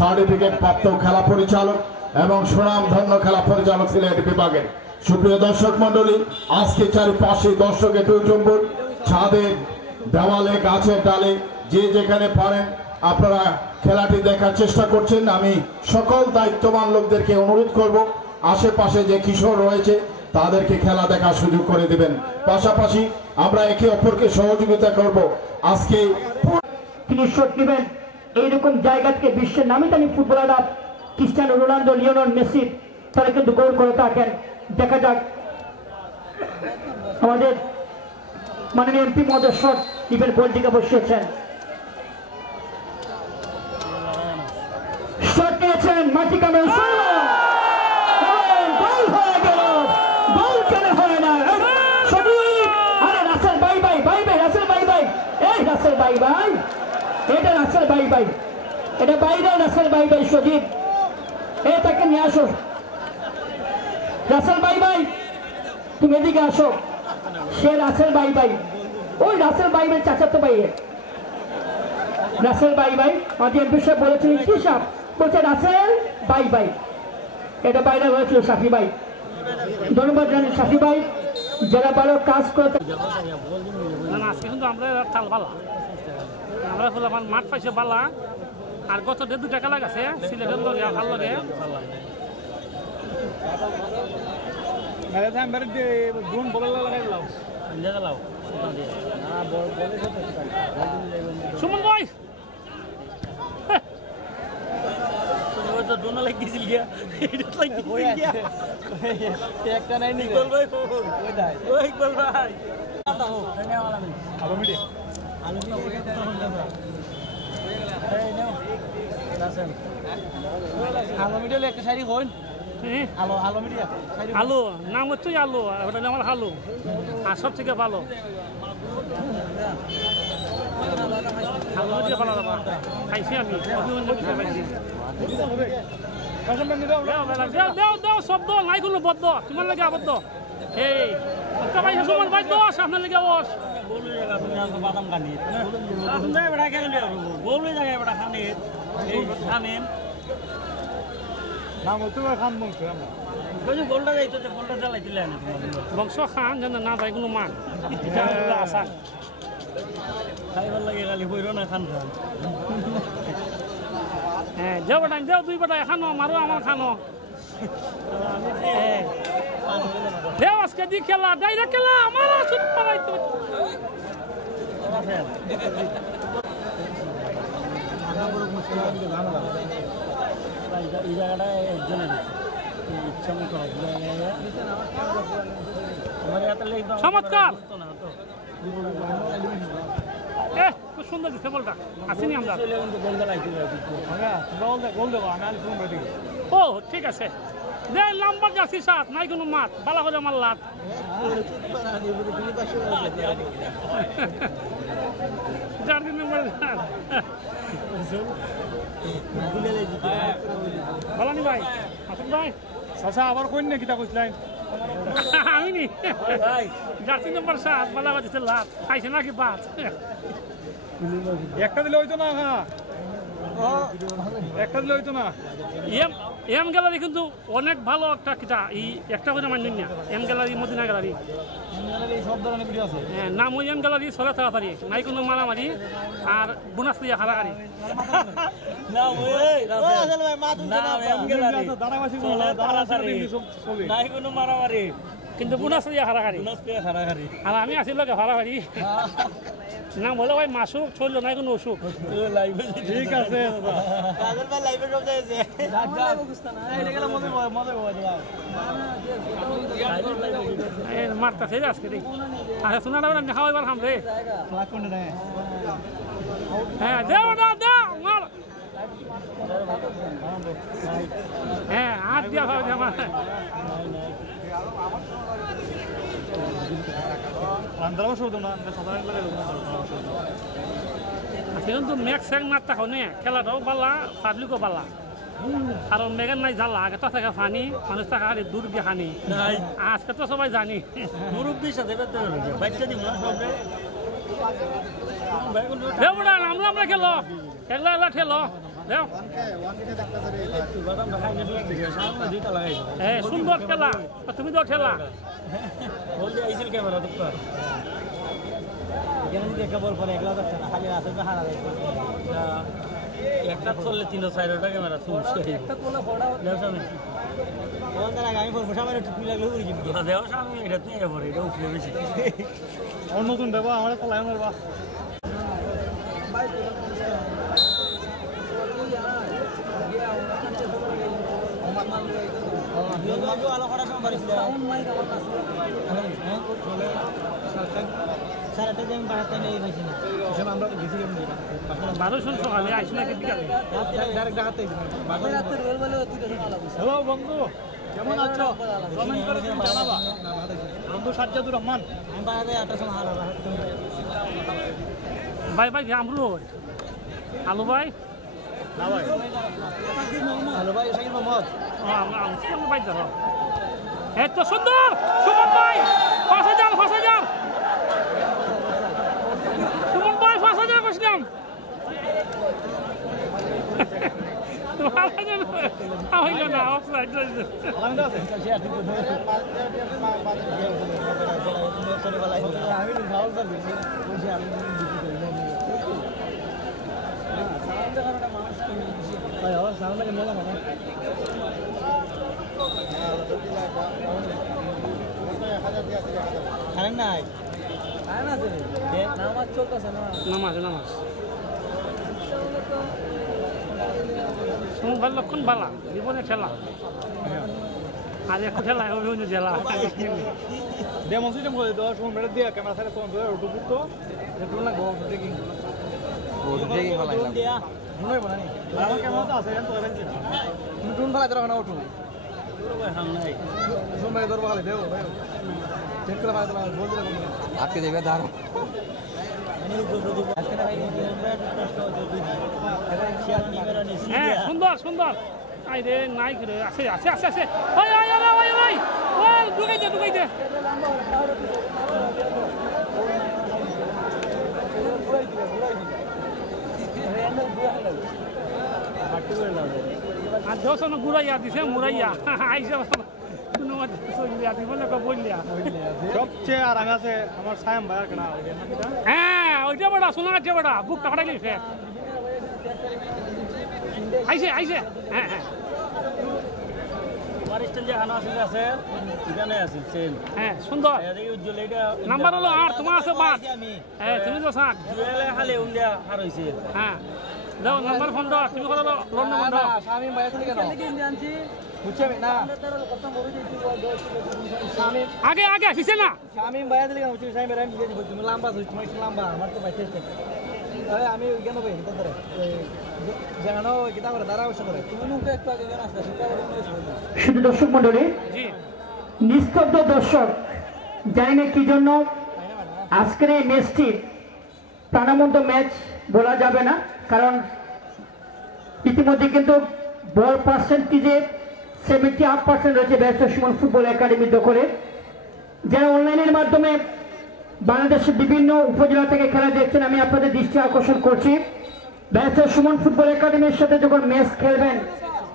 Certificate প্রাপ্ত খেলা পরিচালক এবং সুনামধন্য খেলা পরিচালক সিলেট বিভাগের। সুপ্রিয় দর্শক মন্ডলী, আজকে চারিপাশে দর্শকের টুটুম্বুর, ছাদে, দেওয়ালে, গাছের ডালে, যে যেখানে পারেন আপনারা খেলাটি দেখার চেষ্টা করছেন। আমি সকল দায়িত্ববান লোকদেরকে অনুরোধ করব আশেপাশে যে কিশোর রয়েছে তাদেরকে খেলা দেখার সুযোগ করে দিবেন। পাশাপাশি আমরা একে অপরকে সহযোগিতা করব। আজকে তিনি শট নেবেন এইরকম জায়গা থেকে বিশ্বের নামি দামি ফুটবলাররা ক্রিস্টিয়ানো রোনাল্ডো, লিওনেল মেসি তারা কিন্তু গোল করে থাকেন। দেখা যাক আমাদের মাননীয় এমপি মহোদয় শট নেবেন, গোলটিকে বসিয়েছেন, শট নিয়েছেন মাটি কামে, গোল হয়ে গেল। গোল কেন হয় না? আরে Rasel bye bye bye bye, Rasel bye bye, এই রাসেল বাই বাই, এটা রাসেল বাই বাই, এটা বাইরে রাসেল বাই বাই। সজীব তাকে নিয়ে আসো, রাসেল বাই বাই তুমি এদিকে আসো। সে রাসেল বাই বাই, ওই রাসেল বাই বাই চাচাতো ভাই, রাসেল বাই বাই। মাঝে এমপি সাহেব বলেছিলেন কি সাহেব, বলছে রাসেল বাই বাই, এটা বাইরে হয়েছিল সাফি ভাই। ধন্যবাদ জানি সাফি ভাই, যারা ভালো কাজ করতে। আজকে কিন্তু আমরা তাল বালা, আমরা মাঠ পাইছে বালা, আর গত 2 টাকা লাগাছে সিলেটের লগে ভাল লাগে। সুমন ভাই আলু নাম হচ্ছে আলু, ওটা আমার আলু, আর সব থেকে ভালো আলু দিয়ে ভালো খাইছি আমি। শব্দ নাই কোনো বদ্ধ, তোমার লাগে আবদ্ধ। এই পাইছে সুমন ভাই, দোষ আপনার লেগে বস বাদাম কানি গোলই জায়গায় বেড়া খানি এই খানেন বংশ খান যেন না যায় কোনো মান আশা খাইবার লাগে খালি বইর না খান খান। হ্যাঁ যাও বেটাই যাও, 2 বেটা খানো মারো আমার খানো। দেও আজকে দি খেলা, ডাইরেক্ট খেলা আমার শুট পারাইতো। এই জায়গাটায় একজনের চমৎকার, খুব সুন্দর দিচ্ছে বলটা, আসেনি আমরা। ও ঠিক আছে, দে নাম্বার যাচ্ছি সাত, নাই কোনো মাত, বালা করে আমার লাত। জার্সি নাম্বার ভালো ভাই, আসুন ভাই। চাচা আবার কই না কিতা কইছিলেন? আমি নি জার্সি নাম্বার 7 বালা বাজছে লাভ খাইছে নাকি বাস একটা দিলে হইতো না। হ্যাঁ একটা দিলে হইতো না। এম গ্যালারি কিন্তু অনেক ভালো একটা কিটা, এই একটা করে মান্য না। এম গ্যালারি, মদিনা গ্যালারি, সব ধরনের ভিডিও আছে। হ্যাঁ নাম ওই এম গ্যালারি, চলে তাড়াতাড়ি, নাই কোনো মারামারি আর বোনাস দিয়ে হারাহারি। নাই কোনো মারামারি কিন্তু বোনাস দিয়ে হারাহারি। আর আমি আছি লোকে হারাহারি। নাম হলো ভাই মাসুক, চললো নাই কোনো অসুখ। ঠিক আছে মারতেছে আজকে রে। আচ্ছা শোনা দেখা এবার হাম রে। হ্যাঁ দেও না দেও মার। হ্যাঁ হাত দিয়া ভাবে আমার কিন্তু মেঘ স্যাং মারতে হনে খেলাটাও পাল্লা, পাবলিকও পাল্লা। কারণ মেঘের নাই জ্বালা, আগে তো থাকে ফানি, মানুষ থাকে আর দূর গিয়ে খানি। আজকে তো সবাই জানি মুরব্বীর সাথে আমরা খেলো, খেলা খেলো। দাও সুন্দর খেলা তুমি তো খেলা একটা চললে 300-400 টাকা ক্যামেরা আমি বলবো সামনে টুপি লাগলে উড়ে যাবে দেওয়া সামনে এটা তুই এবার এটা উঠলে বেশি নতুন দেবা আমার পালাই মারবা আলো করার সময় বাড়ি সারাটা দিন বাড়াতে নেই বেশি না আমরা গেছি কেমনি 1200 সকালে আইস না বিকালে ডাইরেক্ট হাতে হ্যালো বন্ধু কেমন আছো কমেন্ট করে তুমি জানাবা বন্ধু সাজ্জাদুর রহমান আমি বাড়াতে 8টার সময় হারা ভাই ভাই আমরু আলু ভাই না ভাই হ্যালো ভাই শাকিল মোহাম্মদ আমরা ভাই ধরো এত সুন্দর সুমন ভাই 5000 সুমন ভাই 5000 বসলাম হইল না অফসাইড আলামিন আছে আমি ভালো করছি বলছি আমি ভাই আমার সামনে কেন না মানে কারেন্ট নাই নামাজ চলতেছে না নামাজ সুমন ভাই লক্ষণ বালা জীবনে খেলা আর এখন খেলা অভিমন্যু জেলা ডেমনস্ট্রেশন করে দাও সময় মেরে দিয়ে ক্যামেরা সাইডে ফোন ধরে ওটু পুত্র একটু না গো ব্রেকিং দিয়া মনে হয় বানানি আমার ক্যামেরা তো আছে তো এখানে তুমি টুন ফেলাই দাও না ওটু নাই সময় ধরবা খালি দেও ভাই চেক করে ফেলাই দাও বল দিলা আজকে দেবে দাঁড়া হ্যাঁ সুন্দর সুন্দর আই রে নাই করে আছে আছে আছে আছে ওই ওই ওই ওই ওই ওই ঢুকাইতে আর দোষণ ঘুরাইয়া দিছে মুরাইয়া আইসা কোনো সইলিয়া দিব না বললিয়া সবচেয়ে আর আছে আমার সায়াম ভাই আর কেনা হ্যাঁ ওইটা বড়া শোনা যাচ্ছে বড়া বুকটা ফাটাই গেছে আইসে হ্যাঁ আমার স্ট্যান্ড যে হানা আছে এখানে আছে সেম হ্যাঁ সুন্দর এই উজ্জ্বল এটা নাম্বার হলো 8 তোমার আছে 5 আমি হ্যাঁ তুমি তো 7 জুয়েলে খালি উন্ডিয়া আর হইছে হ্যাঁ দাও নাম্বার ফোন দাও তুমি কত লোন নাম্বার দাও শামিম ভাই আছে কেন আনছি বুঝছে না শামিম আগে পিছে না শামিম ভাই আছে কেন বুঝছি শামিম ভাই নিজে বলছি তুমি লম্বা তুমি লম্বা আমার তো ভাই টেস্ট আরে আমি কেন ভাই এটা ধরে জানো কিটা করে দাঁড়া অবশ্য করে তুমি নুকে একটু আগে জানা আসলে শুধু দর্শক মন্ডলী জি নিস্তব্ধ দর্শক জানি না কি জন্য আজকের এই ম্যাচটি প্রাণবন্ত ম্যাচ বলা যাবে না, কারণ ইতিমধ্যে কিন্তু বল পার্সেন্টেজে 78% রয়েছে ব্যারিস্টার সুমন ফুটবল একাডেমি দখলে। যারা অনলাইনের মাধ্যমে বাংলাদেশের বিভিন্ন উপজেলা থেকে খেলা দেখছেন, আমি আপনাদের দৃষ্টি আকর্ষণ করছি, ব্যারিস্টার সুমন ফুটবল একাডেমির সাথে যখন ম্যাচ খেলবেন,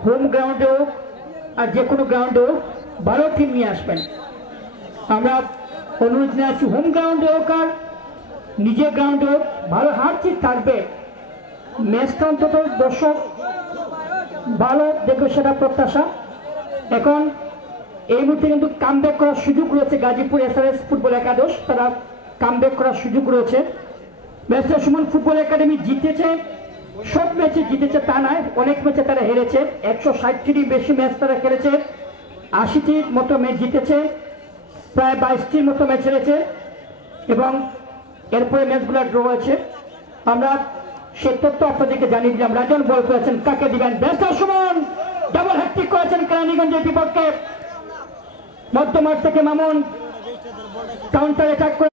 হোম গ্রাউন্ডে হোক আর যে কোনো গ্রাউন্ডে হোক, ভালো টিম নিয়ে আসবেন। আমরা অনুরোধ জানাচ্ছি, হোম গ্রাউন্ডে হোক আর নিজের গ্রাউন্ডে হোক, ভালো হার জিত থাকবে। ম্যাচটা অন্তত দর্শক ভালো দেখবে, সেটা প্রত্যাশা। এখন এই মুহূর্তে কিন্তু কামব্যাক করার সুযোগ রয়েছে গাজীপুর SRS ফুটবল একাদশ, তারা কামব্যাক করার সুযোগ রয়েছে। ব্যারিস্টার সুমন ফুটবল একাডেমি জিতেছে, সব ম্যাচে জিতেছে তা নয়, অনেক ম্যাচে তারা হেরেছে। 160টির বেশি ম্যাচ তারা খেলেছে, 80টির মতো ম্যাচ জিতেছে, প্রায় 22টির মতো ম্যাচ হেরেছে এবং এরপরে ম্যাচগুলো ড্র হয়েছে। আমরা সে তথ্য আপনাদেরকে জানিয়ে দিলাম। রাজন বল করেছেন, কাকে দিবেন? ব্যারিস্টার সুমন ডাবল হ্যাট্রিক করেছেন কেরানীগঞ্জের বিপক্ষে। মধ্যমাঠ থেকে মামুন কাউন্টার অ্যাটাক করে